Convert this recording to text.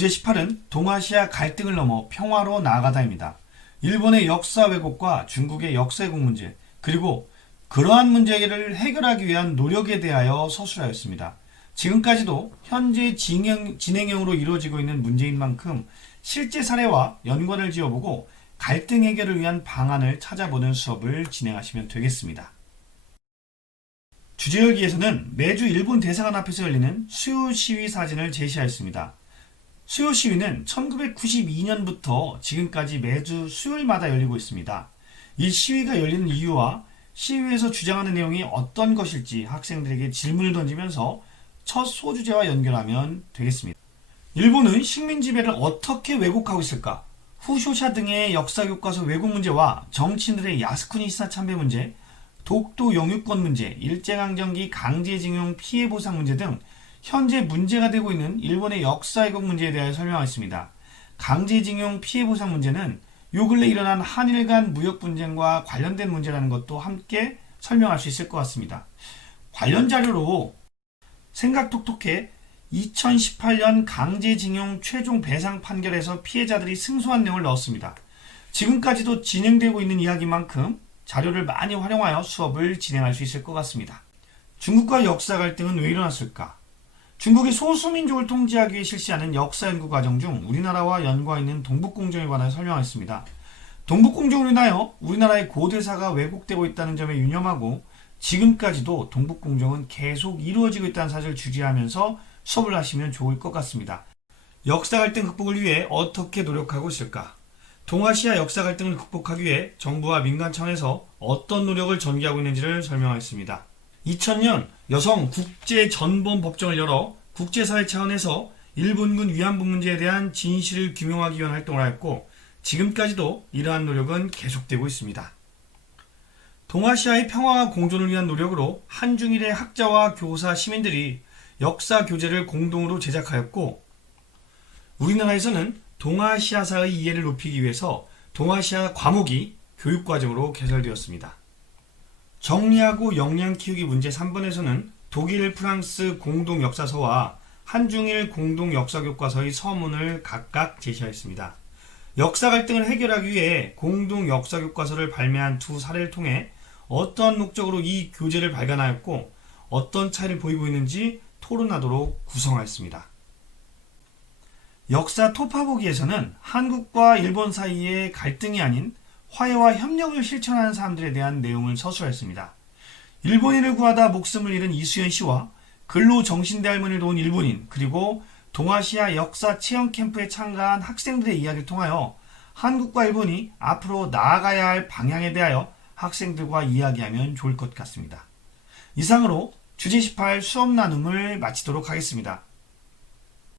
주제 18은 동아시아 갈등을 넘어 평화로 나아가다입니다. 일본의 역사 왜곡과 중국의 역사 왜곡 문제, 그리고 그러한 문제를 해결하기 위한 노력에 대하여 서술하였습니다. 지금까지도 현재 진행형으로 이루어지고 있는 문제인 만큼 실제 사례와 연관을 지어보고 갈등 해결을 위한 방안을 찾아보는 수업을 진행하시면 되겠습니다. 주제열기에서는 매주 일본 대사관 앞에서 열리는 수요 시위 사진을 제시하였습니다. 수요 시위는 1992년부터 지금까지 매주 수요일마다 열리고 있습니다. 이 시위가 열리는 이유와 시위에서 주장하는 내용이 어떤 것일지 학생들에게 질문을 던지면서 첫 소주제와 연결하면 되겠습니다. 일본은 식민 지배를 어떻게 왜곡하고 있을까? 후쇼샤 등의 역사 교과서 왜곡 문제와 정치인들의 야스쿠니시사 참배 문제, 독도 영유권 문제, 일제강점기 강제징용 피해 보상 문제 등 현재 문제가 되고 있는 일본의 역사 왜곡 문제에 대하여 설명하겠습니다. 강제징용 피해 보상 문제는 요 근래 일어난 한일 간 무역 분쟁과 관련된 문제라는 것도 함께 설명할 수 있을 것 같습니다. 관련 자료로 생각톡톡해 2018년 강제징용 최종 배상 판결에서 피해자들이 승소한 내용을 넣었습니다. 지금까지도 진행되고 있는 이야기만큼 자료를 많이 활용하여 수업을 진행할 수 있을 것 같습니다. 중국과 역사 갈등은 왜 일어났을까? 중국이 소수민족을 통제하기 위해 실시하는 역사 연구 과정 중 우리나라와 연관 있는 동북공정에 관하여 설명하였습니다. 동북공정으로 인하여 우리나라의 고대사가 왜곡되고 있다는 점에 유념하고 지금까지도 동북공정은 계속 이루어지고 있다는 사실을 주지하면서 수업을 하시면 좋을 것 같습니다. 역사 갈등 극복을 위해 어떻게 노력하고 있을까? 동아시아 역사 갈등을 극복하기 위해 정부와 민간 차원에서 어떤 노력을 전개하고 있는지를 설명하겠습니다. 2000년 여성 국제전범 법정을 열어 국제사회 차원에서 일본군 위안부 문제에 대한 진실을 규명하기 위한 활동을 하였고 지금까지도 이러한 노력은 계속되고 있습니다. 동아시아의 평화와 공존을 위한 노력으로 한중일의 학자와 교사, 시민들이 역사 교재를 공동으로 제작하였고 우리나라에서는 동아시아사의 이해를 높이기 위해서 동아시아 과목이 교육과정으로 개설되었습니다. 정리하고 역량 키우기 문제 3번에서는 독일, 프랑스 공동 역사서와 한중일 공동 역사교과서의 서문을 각각 제시하였습니다. 역사 갈등을 해결하기 위해 공동 역사교과서를 발매한 두 사례를 통해 어떠한 목적으로 이 교재를 발간하였고 어떤 차이를 보이고 있는지 토론하도록 구성하였습니다. 역사 토파보기에서는 한국과 일본 사이의 갈등이 아닌 화해와 협력을 실천하는 사람들에 대한 내용을 서술했습니다. 일본인을 구하다 목숨을 잃은 이수연 씨와 근로정신대 할머니를 도운 일본인, 그리고 동아시아 역사 체험 캠프에 참가한 학생들의 이야기를 통하여 한국과 일본이 앞으로 나아가야 할 방향에 대하여 학생들과 이야기하면 좋을 것 같습니다. 이상으로 주제 18 수업 나눔을 마치도록 하겠습니다.